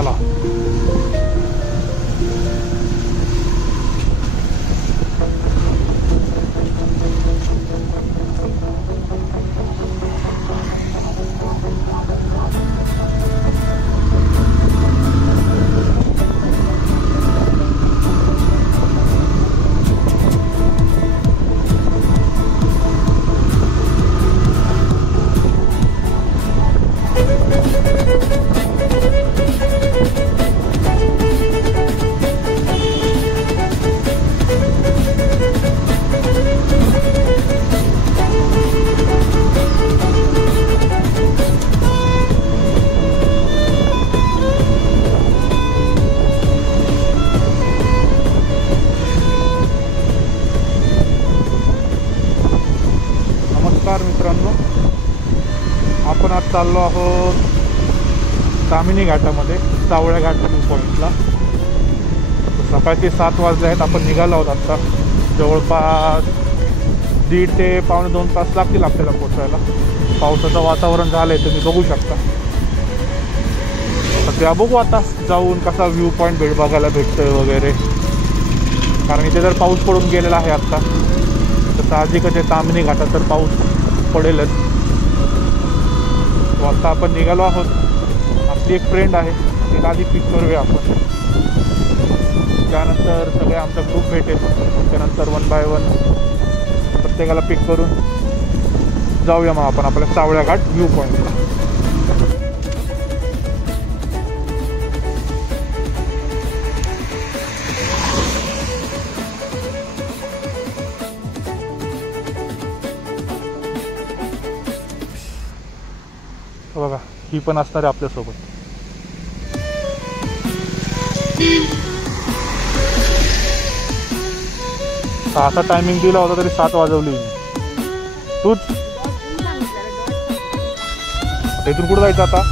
चला. मित्रांनो, आपण आज चाललो आहोत तामिनी घाटामध्ये, सावळ्या घाट व्ह्यू पॉईंटला. सकाळचे 7 वाजले आहेत. आपण निघालो आहोत आता. जवळपास 1.5 ते पावणे 2 तास लागतील आपल्याला पोचायला. पावसाचं वातावरण झालं आहे, तुम्ही बघू शकता. त्या बघू आता जाऊन कसा व्ह्यू पॉईंट बघायला भेटतोय वगैरे, कारण इथे जर पाऊस पडून गेलेला आहे आत्ता, तर साहजिकच आहे तामिनी घाटात तर पाऊस पडेलच. तो आता आपण निघालो आहोत. आपली एक फ्रेंड आहे, तिला आधी पिक करूया आपण. त्यानंतर सगळे आमचा ग्रुप भेटेल. त्यानंतर 1 बाय 1 प्रत्येकाला पिक करून जाऊया मग आपण आपल्या सावळ्या घाट व्ह्यू पॉईंटला. बघा, ही पण असणार आहे आपल्यासोबत. सहाचा टायमिंग दिला होता तरी 7 वाजवली. तूच इथून कुठं जायचं आता?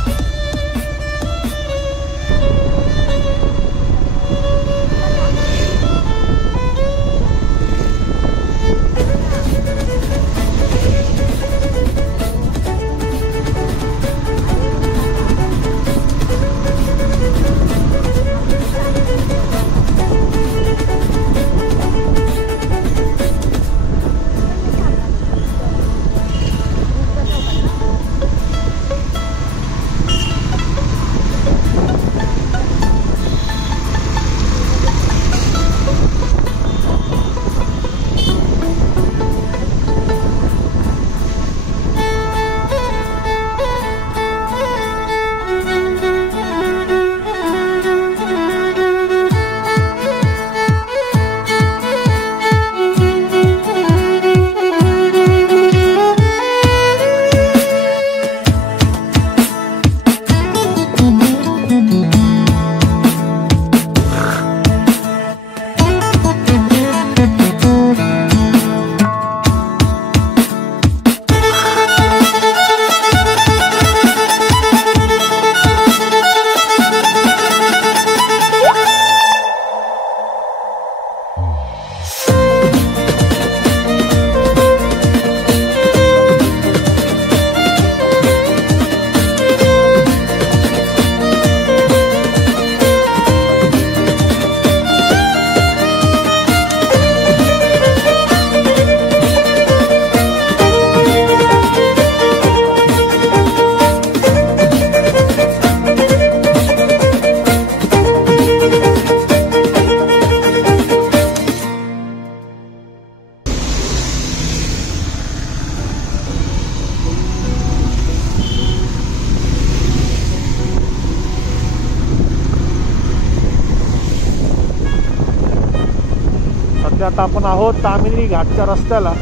आता आपण आहोत तामिनी घाटच्या रस्त्याला.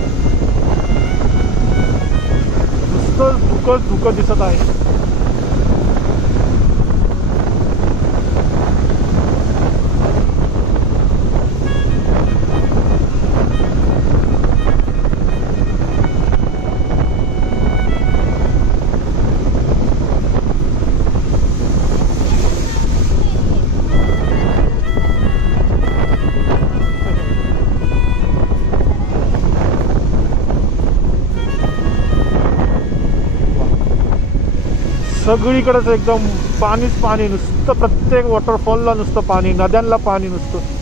नुसतं धुकं दिसत आहे. सगळीकडेच एकदम पाणीच पाणी, नुसतं प्रत्येक वॉटरफॉलला नुसतं पाणी, नद्यांना पाणी नुसतं.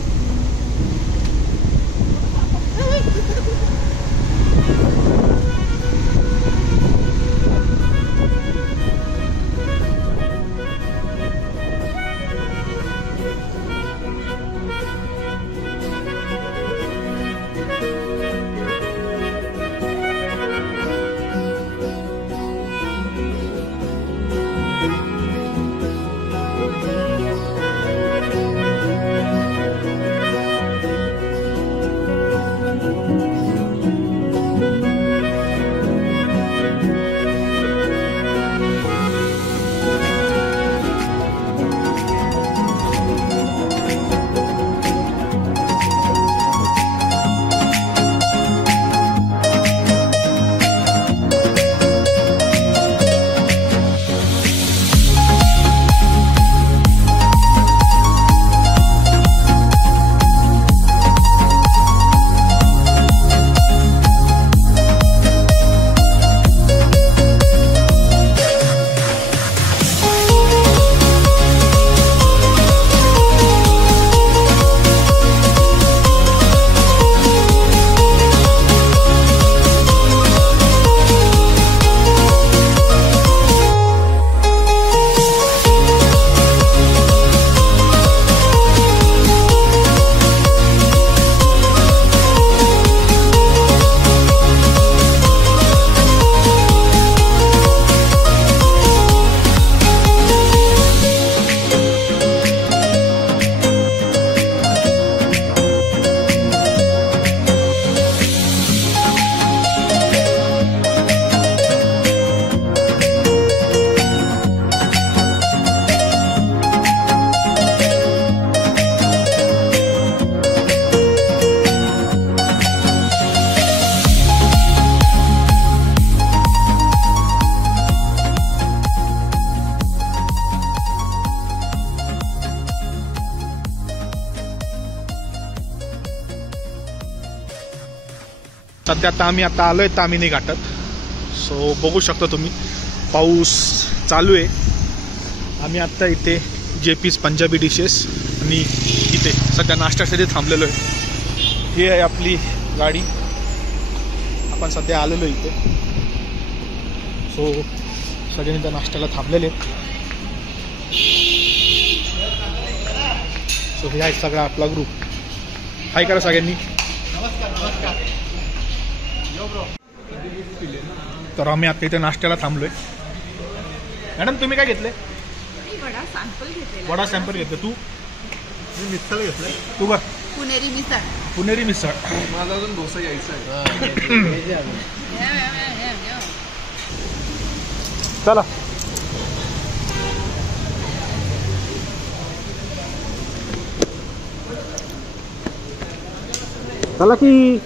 सध्या आता आलोय तामिनी घाटात. सो बघू शकता तुम्ही पाऊस चालू आहे. आम्ही आत्ता इथे JP's पंजाबी डिशेस आणि इथे सध्या नाश्त्यासाठी थांबलेलो आहे. ही आहे आपली गाडी. आपण सध्या आलेलो इथे. सो सगळ्यांनी त्या नाश्त्याला थांबलेले. सो हे आहे सगळा आपला ग्रुप. हाय करा सगळ्यांनी. तर आम्ही आता इथे नाश्त्याला थांबलोय. मॅडम तुम्ही काय घेतले? वडा सॅम्पल घेतले. तू? मी मिसळ घेतलंय. तू का? पुणेरी मिसळ. पुणेरी मिसळ. माझा अजून डोसा यायचा आहे. चला चला की.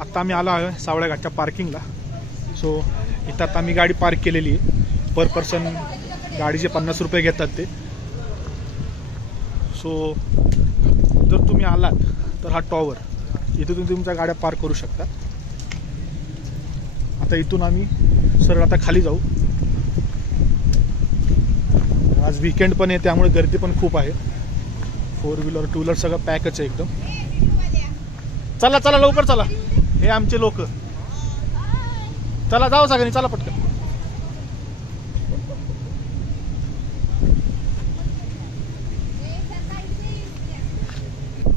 आत्ता आम्ही आलो आहे सावळ्या घाटच्या पार्किंगला. सो इथं आता आम्ही गाडी पार्क केलेली आहे. पर पर्सन गाडीचे 50 रुपये घेतात ते. सो जर तुम्ही आलात तर हा टॉवर इथं तुम्ही तुमच्या गाड्या पार्क करू शकता. आता इथून आम्ही सरळ आता खाली जाऊ. आज वीकेंड पण आहे त्यामुळे गर्दी पण खूप आहे. 4 व्हीलर 2 व्हीलर सगळं पॅकच आहे एकदम. चला चला लवकर चला, हे आमचे लोक. चला जाऊ सगळ्यांनी, चला पटकन.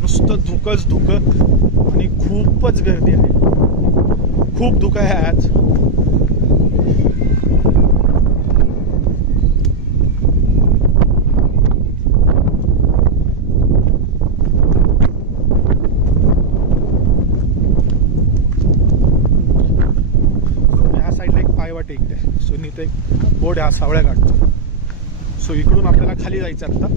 नुसतं धुकंच धुकं आणि खूपच गर्दी आहे. खूप धुकं आहे आज. पायवाट इकडे. सो इथे एक बोर्ड आहे हा सावळ्या घाटचा. सो इकडून आपल्याला खाली जायचं आता.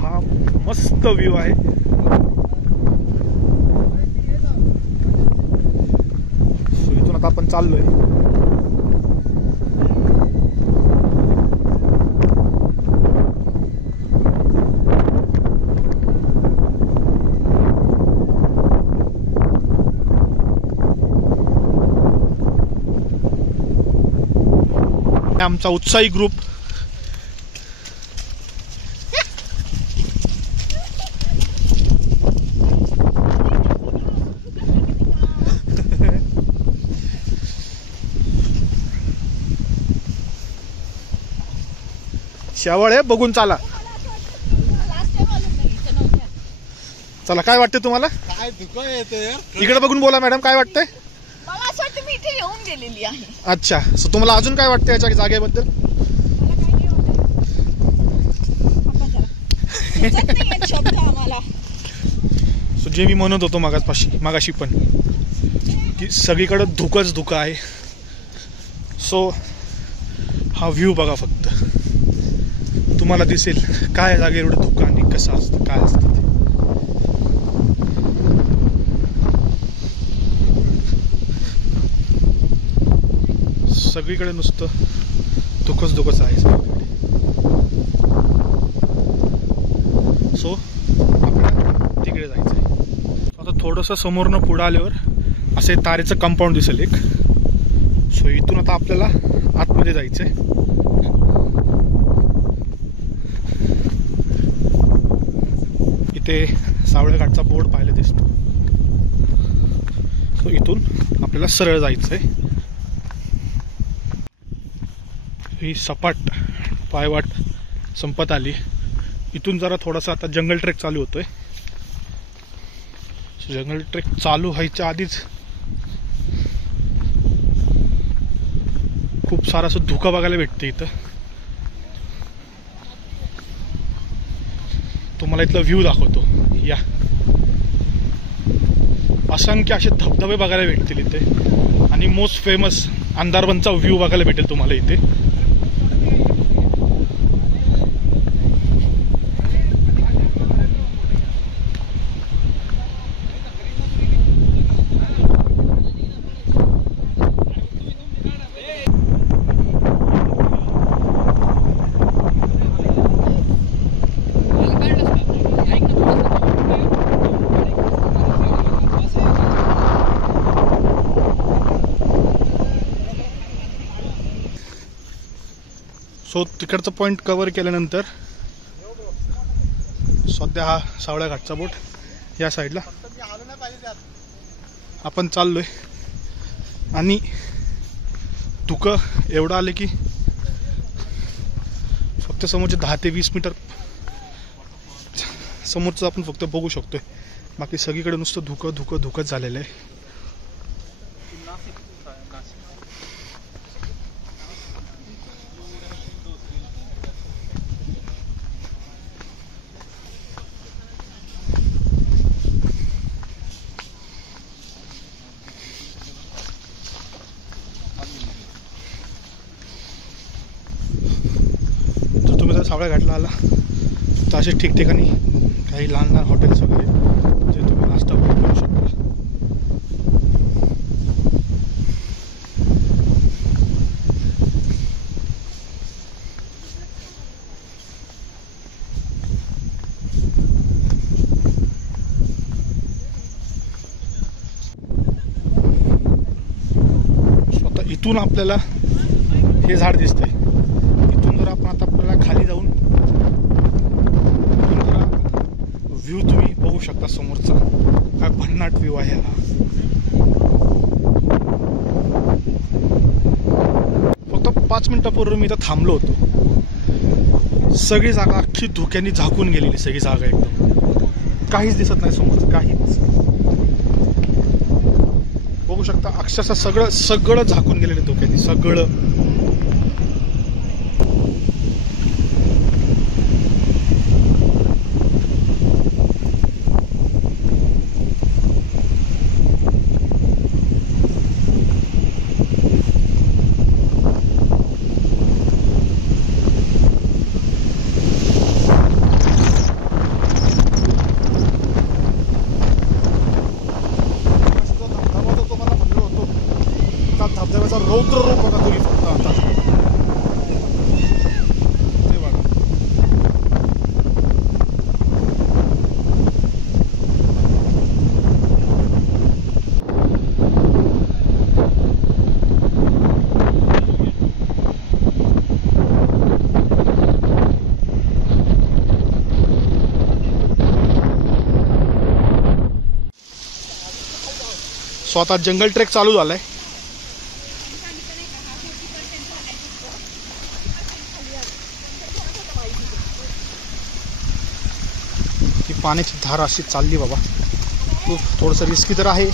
हा मस्त व्ह्यू आहे. सो इथून आता आपण चाललोय. आमचा उत्साही ग्रुप. शेवळ आहे, बघून चाला. चला, काय वाटतं तुम्हाला? काय धुकं येतं यार. इकडे बघून बोला मॅडम, काय वाटतंय? मला असं वाटतं मी इथे येऊन गेलेली आहे. अच्छा, सो तुम्हाला अजून काय वाटतं याच्या जागेबद्दल? सो जे मी म्हणत होतो मागाशी पण की सगळीकडे धुकंच धुकं आहे. सो हा व्ह्यू बघा फक्त, तुम्हाला दिसेल काय जागे एवढं धुकं आणि कसं असतं, काय असतं ते. सगळीकडे नुसतं धुकंच धुकंच आहे सगळीकडे. सो आपल्याला तिकडे जायचं आहे. आता थोडंसं समोरनं पुढं आल्यावर असे तारेचं कंपाऊंड दिसेल एक. सो इथून आता आपल्याला आतमध्ये जायचं आहे. इथे सावळ्या घाटचा बोर्ड पाहायला दिसतो. सो इथून आपल्याला सरळ जायचं आहे. ही सपाट पायवाट संपत आली. इथून जरा थोडासा आता जंगल ट्रेक चालू होतोय. जंगल ट्रेक चालू व्हायच्या आधीच खूप सारा असं धुकं बघायला भेटते इथं. तुम्हाला इथला व्ह्यू दाखवतो. या असंख्य असे धबधबे बघायला भेटतील इथे आणि मोस्ट फेमस अंधारबनचा व्ह्यू बघायला भेटेल तुम्हाला इथे. सो तिकडचं पॉईंट कव्हर केल्यानंतर सध्या हा सावळ्या घाटचा बोट या साईडला आपण चाललोय. आणि धुकं एवढं आलं की फक्त समोरचे 10 ते 20 मीटर समोरचं आपण फक्त बघू शकतोय. बाकी सगळीकडे नुसतं धुकं धुकं धुकंच झालेलं आहे. सावळ्या घाटला आला तर असे ठिकठिकाणी काही लहान लहान हॉटेल्स वगैरे जे तुम्ही नाश्ता वगैरे करू शकता. इथून आपल्याला हे झाड दिसतंय. इथून जर आपण आता आपल्याला खाली जाऊन इथून जरा व्ह्यू तुम्ही बघू शकता समोरचा. काय भन्नाट व्ह्यू आहे हा. फक्त 5 मिनिटापूर्वी मी इथं थांबलो होतो. सगळी जागा अख्खी धुक्याने झाकून गेलेली, सगळी जागा एकदम काहीच दिसत नाही समोरचं, काहीच. बघू शकता अक्षरशः सगळं झाकून गेलेले धोक्याने, सगळं. धबधब्याचा रौद्र रूप बघा तुम्ही फक्त आता. ते बघा. सो आता जंगल ट्रेक चालू झालाय. ती पाण्याची धार अशी चालली बाबा. खूप थोडंसं रिस्की तर आहे.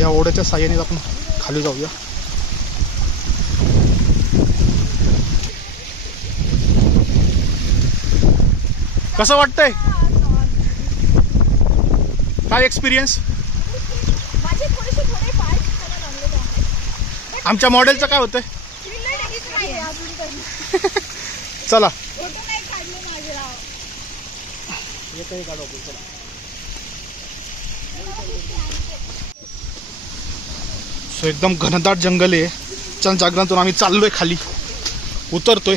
या ओढ्याच्या साह्याने आपण खाली जाऊया. कसं वाटतंय? काय एक्सपिरियन्स? आमच्या मॉडेलचं काय होतंय? चला सो एकदम घनदाट जंगल आहे. चंद जंगलातून आम्ही चाललोय, खाली उतरतोय.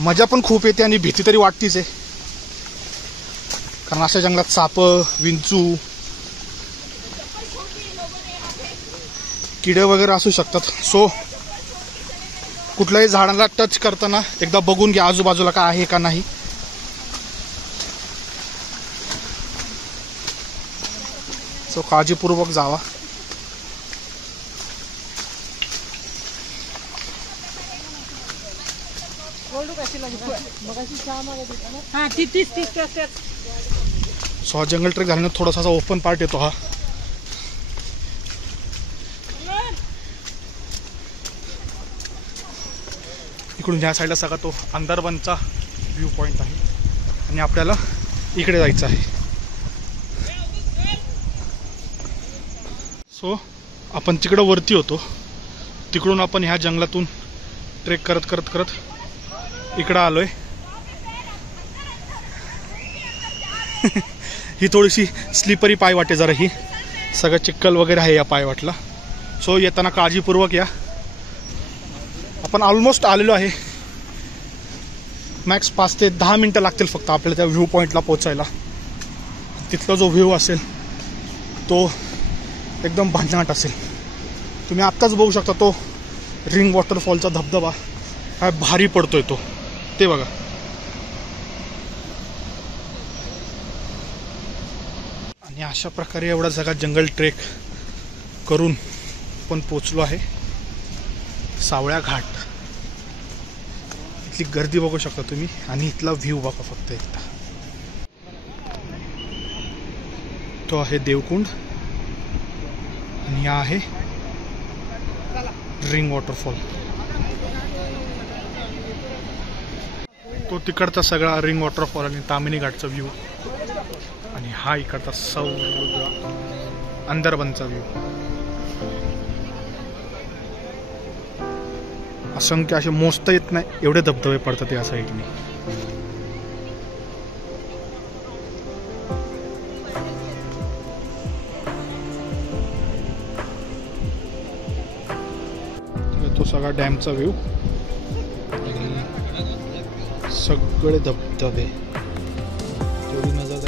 मजा पण खूप येते आणि भीती तरी वाटतीच आहे, कारण अशा जंगलात साप, विंचू, किडे वगैरे असू शकतात. सो कुठल्याही झाडाला टच करताना एकदा बघून घ्या आजूबाजूला काय आहे का नाही. सो काळजीपूर्वक जावा. सो हा जंगल ट्रेक झाल्याने थोडासा ओपन पार्ट येतो हा. इकडून ह्या साईडला सगळा तो अंदरवनचा व्ह्यू पॉईंट आहे आणि आपल्याला इकडे जायचं आहे. सो आपण तिकडं वरती होतो, तिकडून आपण ह्या जंगलातून ट्रेक करत करत करत इकडं आलोय. ही थोडीशी स्लिपरी पायवाट जरा, ही सगळं चिक्कल वगैरे आहे या पायवाटला. सो येताना काळजीपूर्वक या. आपण ऑलमोस्ट आलेलो आहे. मॅक्स 5 ते 10 मिनटं लागतील फक्त आपल्याला त्या व्ह्यू पॉईंटला पोचायला. तिथला जो व्ह्यू असेल तो एकदम भन्नाट असेल. तुम्ही आत्ताच बघू शकता तो रिंग वॉटरफॉलचा धबधबा काय भारी पडतोय तो, ते बघा. आणि अशा प्रकारे एवढा सगळा जंगल ट्रेक करून आपण पोचलो आहे सावळ्या घाट. इथली गर्दी बघू शकता तुम्ही आणि इथला व्ह्यू बघा फक्त एकदा. तो आहे देवकुंड आणि हा आहे रिंग वॉटरफॉल. तो तिकडचा सगळा रिंग वॉटरफॉल आणि तामिनी घाटचा व्ह्यू. आणि आणि हा इकडचा सगळा अंदरबनचा व्ह्यू. असंख्य असे मोजता येत नाही एवढे धबधबे पडतात या साईडने. तो सगळा डॅमचा व्ह्यू, सगळे धबधबे, तेवढी नजर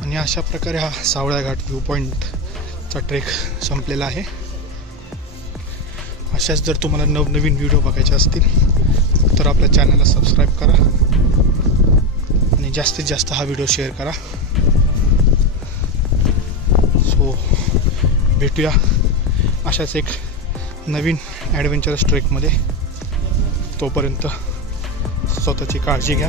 आणि अशा प्रकारे हा सावळा घाट व्ह्यू पॉइंटचा ट्रेक संपलेला आहे. अशाच जर तुम्हाला नवनवीन व्हिडिओ बघायचे असतील तर आपल्या चॅनलला सबस्क्राईब करा आणि जास्तीत जास्त हा व्हिडिओ शेअर करा. सो भेटूया अशाच एक नवीन ॲडव्हेंचरस ट्रेकमध्ये. तोपर्यंत स्वतःची काळजी घ्या.